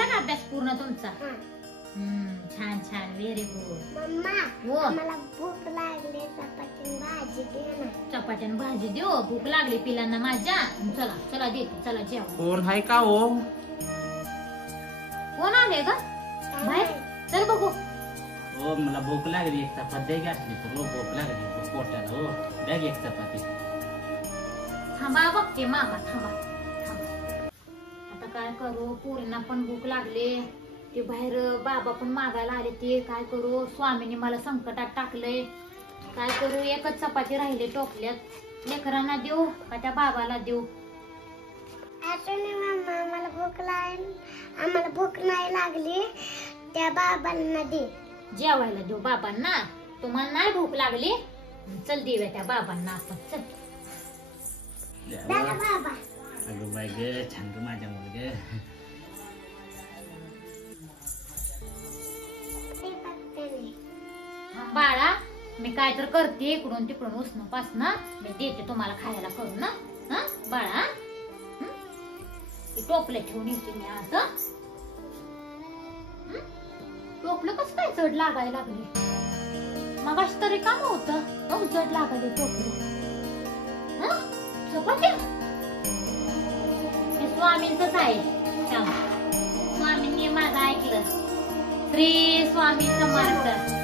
झाला का अभ्यास पूर्ण तुमचा? छान छान, व्हेरी गुड. मम्मा मला भूक लागली, चपाती भाजी दे ना. चपाती आणि भाजी देऊ? भूक लागली पिलांना माझ्या. चला चला देते, चला जेवा. कोण आहे का हो? कोण आले ग बाहेर? चल बघू. हो मला भूक लागली, एक चपाती द्या की. तुला भूक लागली पोटाला. हो द्या की एक चपाती. थांबा बघते मामा, थांबा थांबा. आता काय करू, पोरींना पण भूक लागले. ते बाहेर बाबा पण मागायला आले. ते काय करू, स्वामीने मला संकटात टाकलंय. काय करू, एकच चपाती राहिले टोपल्यात. लेकरांना देऊ का त्या बाबाला देऊ? मम्मा आम्हाला भूक नाही लागली, त्या बाबांना दे. जेवायला देऊ बाबांना? तुम्हाला नाही भूक लागली? चल देऊया त्या बाबांना आपण. चल बाबा. अगं बाय ग, छान ग माझ्या मुलग. बाळा, मी काय तर करते इकडून तिकडून उष्ण पासन. मी देते तुम्हाला खायला करून ना. हा बाळा, टोपलं ठेवून येते मी आता. टोपलं कसं काय जड लागायला लागले? मग अशी तरी काम होत, मग जड लागायला टोपलं. चपात्या हे स्वामींचंच आहे. स्वामींनी माझं ऐकलं. श्री स्वामी समर्थ.